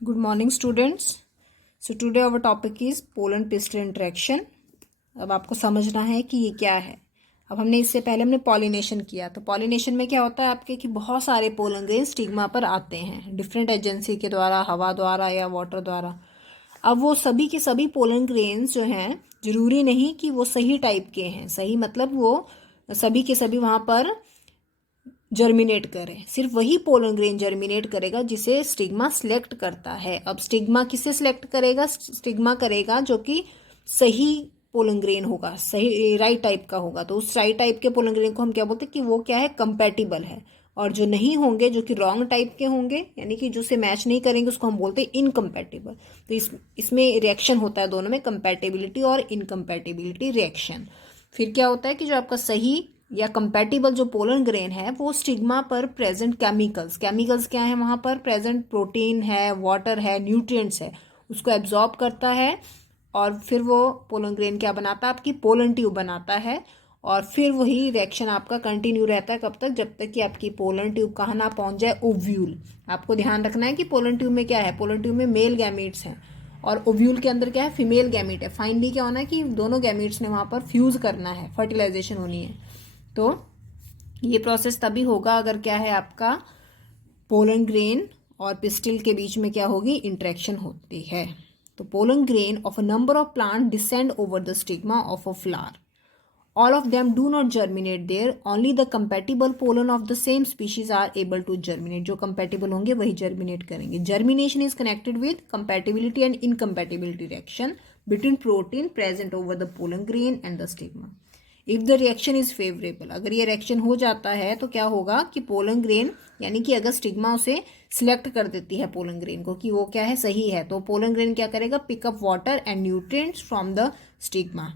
Good morning students. So today our topic is pollen pistil interaction. अब आपको समझना है कि ये क्या है. अब इससे पहले हमने पॉलिनेशन किया. तो पॉलिनेशन में क्या होता है आपके कि बहुत सारे पोलन ग्रेन स्टिग्मा पर आते हैं डिफरेंट एजेंसी के द्वारा, हवा द्वारा या वाटर द्वारा. अब वो सभी के सभी पोलन ग्रेन्स जो हैं जरूरी नहीं कि वो सही टाइप के हैं. सही मतलब वो सभी के सभी वहाँ पर जर्मिनेट करें. सिर्फ वही पोलन ग्रेन जर्मिनेट करेगा जिसे स्टिग्मा सिलेक्ट करता है. अब स्टिग्मा किसे सिलेक्ट करेगा? स्टिग्मा करेगा जो कि सही पोलन ग्रेन होगा, सही राइट टाइप का होगा. तो उस राइट टाइप के पोलन ग्रेन को हम क्या बोलते हैं कि वो क्या है, कंपैटिबल है. और जो नहीं होंगे, जो कि रॉन्ग टाइप के होंगे, यानी कि जो से मैच नहीं करेंगे, उसको हम बोलते हैं इनकम्पैटिबल. तो इसमें रिएक्शन होता है दोनों में, कंपैटिबिलिटी और इनकम्पैटिबिलिटी रिएक्शन. फिर क्या होता है कि जो आपका सही या कंपैटिबल जो पोलन ग्रेन है वो स्टिग्मा पर प्रेजेंट केमिकल्स क्या है वहाँ पर प्रेजेंट, प्रोटीन है, वाटर है, न्यूट्रिएंट्स है, उसको एब्जॉर्ब करता है. और फिर वो पोलन ग्रेन क्या बनाता है, आपकी पोलन ट्यूब बनाता है. और फिर वही रिएक्शन आपका कंटिन्यू रहता है कब तक, जब तक कि आपकी पोलन ट्यूब कहाँ ना पहुँच जाए, ओव्यूल. आपको ध्यान रखना है कि पोलन ट्यूब में क्या है, पोलन ट्यूब में मेल गैमीट्स हैं और ओव्यूल के अंदर क्या है, फीमेल गैमीट है. फाइनली क्या होना है कि दोनों गैमीट्स ने वहाँ पर फ्यूज करना है, फर्टिलाइजेशन होनी है. तो ये प्रोसेस तभी होगा अगर क्या है आपका पोलन ग्रेन और पिस्टिल के बीच में क्या होगी, इंटरेक्शन होती है. तो pollen grain of a number of plant descend over the stigma of a flower. All of them do not germinate there. Only the compatible pollen of the same species are able to germinate. जो compatible होंगे वही germinate करेंगे. Germination is connected with compatibility and incompatibility reaction between protein present over the pollen grain and the stigma. If the reaction is favorable, अगर ये reaction हो जाता है तो क्या होगा कि पोलन ग्रेन, यानी कि अगर स्टिग्मा उसे सिलेक्ट कर देती है पोलन ग्रेन को कि वो क्या है, सही है, तो पोलन ग्रेन क्या करेगा, pick up water and nutrients from the stigma.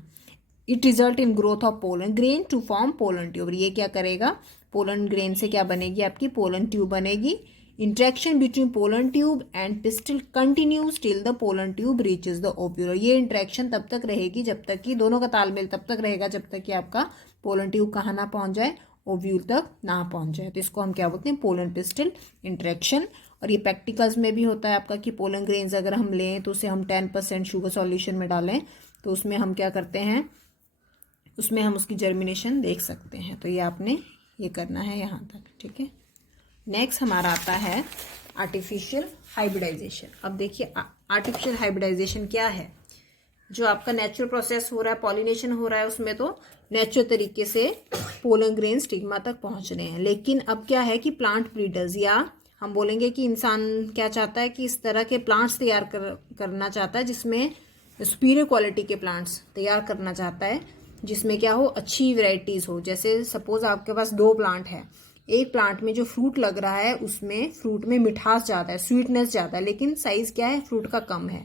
It result in growth of pollen grain to form pollen tube. ये क्या करेगा, पोलन ग्रेन से क्या बनेगी, आपकी पोलन ट्यूब बनेगी. Interaction between pollen tube and pistil continues till the pollen tube reaches the ovule. ये interaction तब तक रहेगी जब तक कि दोनों का तालमेल तब तक रहेगा जब तक कि आपका पोलन ट्यूब कहाँ ना पहुंच जाए, ओव्यूल तक ना पहुंच जाए. तो इसको हम क्या बोलते हैं, पोलन पिस्टिल इंट्रैक्शन. और ये प्रैक्टिकल्स में भी होता है आपका कि पोलन ग्रेन्स अगर हम लें तो उसे हम 10% शुगर सॉल्यूशन में डालें तो उसमें हम क्या करते हैं, उसमें हम उसकी जर्मिनेशन देख सकते हैं. तो ये आपने ये करना है यहाँ तक, ठीक है. नेक्स्ट हमारा आता है आर्टिफिशियल हाइब्रिडाइजेशन. अब देखिए आर्टिफिशियल हाइब्रिडाइजेशन क्या है. जो आपका नेचुरल प्रोसेस हो रहा है, पॉलिनेशन हो रहा है, उसमें तो नेचुरल तरीके से पोलन ग्रेन स्टिग्मा तक पहुँच रहे हैं. लेकिन अब क्या है कि प्लांट ब्रीडर्स, या हम बोलेंगे कि इंसान क्या चाहता है कि इस तरह के प्लांट्स तैयार करना चाहता है जिसमें सुपीरियर क्वालिटी के प्लांट्स तैयार करना चाहता है, जिसमें क्या हो, अच्छी वैरायटीज हो. जैसे सपोज आपके पास 2 प्लांट है, एक प्लांट में जो फ्रूट लग रहा है उसमें फ्रूट में मिठास ज़्यादा है, स्वीटनेस ज़्यादा है, लेकिन साइज क्या है, फ्रूट का कम है.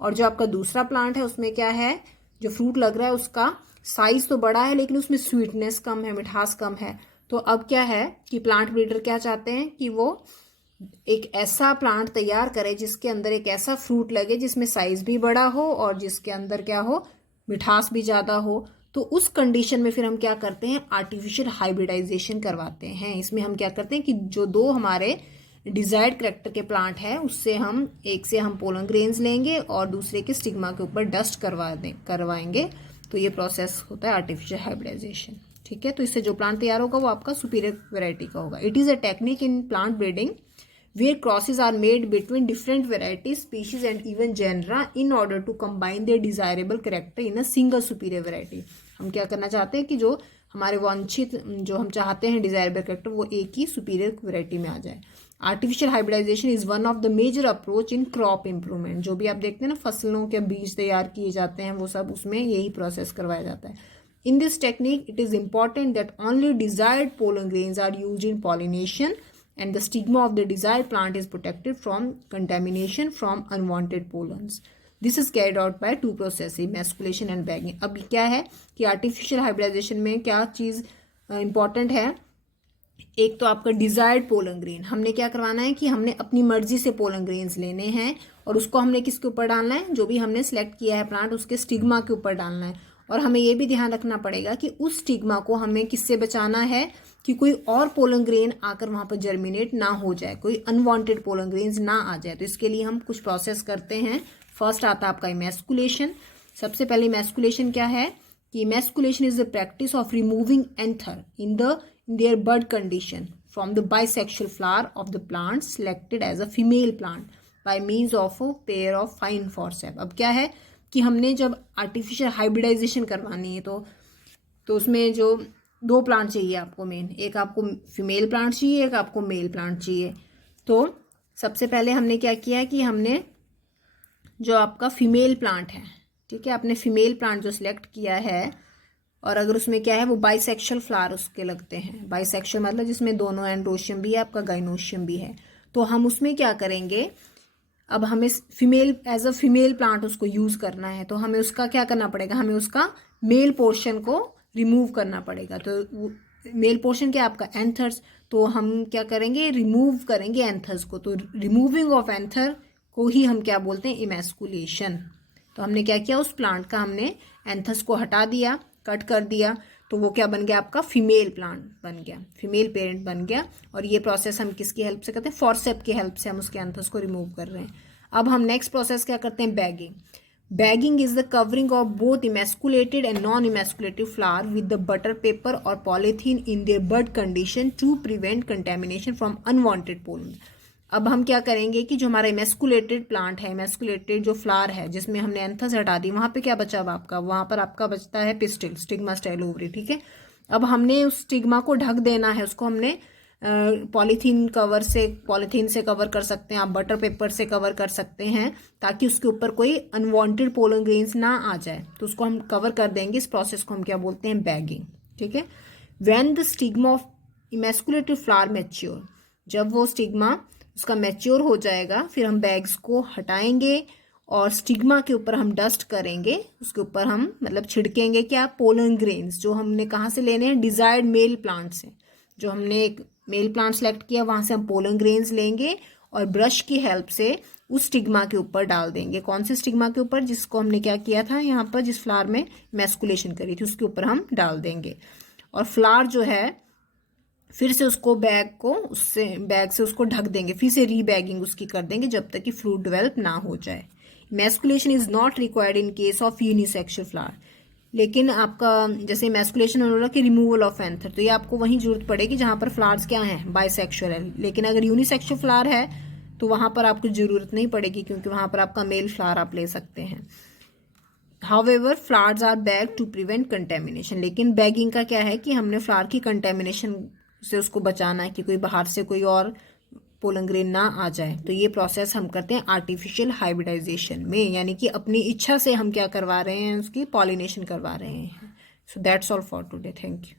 और जो आपका दूसरा प्लांट है उसमें क्या है, जो फ्रूट लग रहा है उसका साइज तो बड़ा है लेकिन उसमें स्वीटनेस कम है, मिठास कम है. तो अब क्या है कि प्लांट ब्रीडर क्या चाहते हैं कि वो एक ऐसा प्लांट तैयार करे जिसके अंदर एक ऐसा फ्रूट लगे जिसमें साइज भी बड़ा हो और जिसके अंदर क्या हो, मिठास भी ज़्यादा हो. तो उस कंडीशन में फिर हम क्या करते हैं, आर्टिफिशियल हाइब्रिडाइजेशन करवाते हैं. इसमें हम क्या करते हैं कि जो 2 हमारे डिजायर्ड करेक्टर के प्लांट हैं उससे हम एक से हम पोलन ग्रेन्स लेंगे और दूसरे के स्टिग्मा के ऊपर डस्ट करवाएंगे. तो ये प्रोसेस होता है आर्टिफिशियल हाइब्रिडाइजेशन, ठीक है. तो इससे जो प्लांट तैयार होगा वो आपका सुपीरियर वेराइटी का होगा. It is a technique in plant breeding where crosses are made between different varieties, species and even genera in order to combine their desirable character in a single superior variety. हम क्या करना चाहते हैं कि जो हमारे वांछित, जो हम चाहते हैं डिजायरेबल कैरेक्टर, वो एक ही सुपीरियर वैरायटी में आ जाए. Artificial hybridisation is one of the major approach in crop improvement. जो भी आप देखते हैं ना, फसलों के बीज तैयार किए जाते हैं, वो सब उसमें यही प्रोसेस करवाया जाता है. In this technique it is important that only desired pollen grains are used in pollination and the stigma of the desired plant is protected from contamination from unwanted pollens. This is carried out by 2 processes, emasculation and bagging. अब क्या है कि artificial hybridisation में क्या चीज़ important है, एक तो आपका डिजायर्ड पोलन ग्रेन. हमने क्या करवाना है कि हमने अपनी मर्जी से पोलन ग्रेन्स लेने हैं और उसको हमने किसके ऊपर डालना है, जो भी हमने सेलेक्ट किया है प्लांट उसके स्टिग्मा के ऊपर डालना है. और हमें ये भी ध्यान रखना पड़ेगा कि उस स्टिग्मा को हमें किससे बचाना है कि कोई और पोलन ग्रेन आकर वहाँ पर जर्मिनेट ना हो जाए, कोई अनवांटेड पोलन ग्रेन्स ना आ जाए। तो इसके लिए हम कुछ प्रोसेस करते हैं। फर्स्ट आता है आपका इमैस्कुलेशन। सबसे पहले इमैस्कुलेशन क्या है कि emasculation is the practice of removing anther in their bud condition from the bisexual flower of the plant selected as a female plant by means of a pair of fine forcep. अब क्या है कि हमने जब artificial hybridisation करवानी है तो उसमें जो दो प्लांट चाहिए आपको मेन, एक आपको फीमेल प्लांट चाहिए, एक आपको मेल प्लांट चाहिए। तो सबसे पहले हमने क्या किया कि हमने जो आपका फीमेल प्लांट है, ठीक है, आपने फीमेल प्लांट जो सिलेक्ट किया है, और अगर उसमें क्या है वो बाइसेक्सुअल फ्लावर उसके लगते हैं। बाइसेक्सुअल मतलब जिसमें दोनों एंड्रोशियम भी है, आपका गाइनोशियम भी है। तो हम उसमें क्या करेंगे, अब हमें female as a female plant उसको यूज करना है, तो हमें उसका क्या करना पड़ेगा, हमें उसका मेल पोर्शन को रिमूव करना पड़ेगा। तो मेल पोर्शन क्या आपका एंथर्स, तो हम क्या करेंगे, रिमूव करेंगे एंथर्स को। तो रिमूविंग ऑफ एंथर को ही हम क्या बोलते हैं, इमैस्कुलेशन। तो हमने क्या किया, उस प्लांट का हमने एंथर्स को हटा दिया, कट कर दिया, तो वो क्या बन गया, आपका फीमेल प्लांट बन गया, फीमेल पेरेंट बन गया। और ये प्रोसेस हम किसकी हेल्प से करते हैं, फॉरसेप की हेल्प से हम उसके एंथर्स को रिमूव कर रहे हैं। अब हम नेक्स्ट प्रोसेस क्या करते हैं, bagging. Bagging is the covering of both emasculated and non emasculated flower with the butter paper और polythene in their bud condition to prevent contamination from unwanted pollen. अब हम क्या करेंगे कि जो हमारा इमैस्कुलेटेड प्लांट है, इमैस्कुलेटेड जो फ्लावर है जिसमें हमने एंथस हटा दी, वहां पे क्या बचा अब आपका, वहां पर आपका बचता है पिस्टिल, स्टिग्मा स्टाइल ओवरी, ठीक है। अब हमने उस स्टिग्मा को ढक देना है, उसको हमने पॉलीथीन से कवर कर सकते हैं, आप बटर पेपर से कवर कर सकते हैं, ताकि उसके ऊपर कोई अनवांटेड पोलन ग्रेन्स ना आ जाए। तो उसको हम कवर कर देंगे। इस प्रोसेस को हम क्या बोलते हैं, बैगिंग, ठीक है। When the stigma of emasculated flower mature, जब वो स्टिग्मा उसका मैच्योर हो जाएगा, फिर हम बैग्स को हटाएंगे और स्टिग्मा के ऊपर हम डस्ट करेंगे, उसके ऊपर हम मतलब छिड़केंगे क्या, पोलन ग्रेन्स, जो हमने कहाँ से लेने हैं, डिजायर्ड मेल प्लांट से। जो हमने एक मेल प्लांट सेलेक्ट किया, वहां से हम पोलन ग्रेन्स लेंगे और ब्रश की हेल्प से उस स्टिग्मा के ऊपर डाल देंगे। कौन से स्टिग्मा के ऊपर, जिसको हमने क्या किया था यहाँ पर, जिस फ्लावर में मैस्कुलेशन करी थी, उसके ऊपर हम डाल देंगे। और फ्लावर जो है फिर से उसको बैग से उसको ढक देंगे, फिर से रीबैगिंग उसकी कर देंगे जब तक कि फ्रूट डेवलप ना हो जाए। Emasculation is not required in case of unisexual flower. लेकिन आपका जैसे मैस्कुलेशन हो रहा कि रिमूवल ऑफ एंथर, तो ये आपको वहीं जरूरत पड़ेगी जहां पर फ्लावर्स क्या हैं, बाइसेक्सुअल है। लेकिन अगर यूनिसेक्सुअल फ्लावर है तो वहां पर आपको जरूरत नहीं पड़ेगी, क्योंकि वहां पर आपका मेल फ्लावर आप ले सकते हैं। However flowers are bag to prevent contamination. लेकिन बैगिंग का क्या है कि हमने फ्लावर की कंटेमिनेशन से उसको बचाना है कि कोई बाहर से कोई और पोलन ग्रेन ना आ जाए। तो ये प्रोसेस हम करते हैं आर्टिफिशियल हाइब्रिडाइजेशन में, यानी कि अपनी इच्छा से हम क्या करवा रहे हैं, उसकी पॉलिनेशन करवा रहे हैं। So that's all for today, thank you.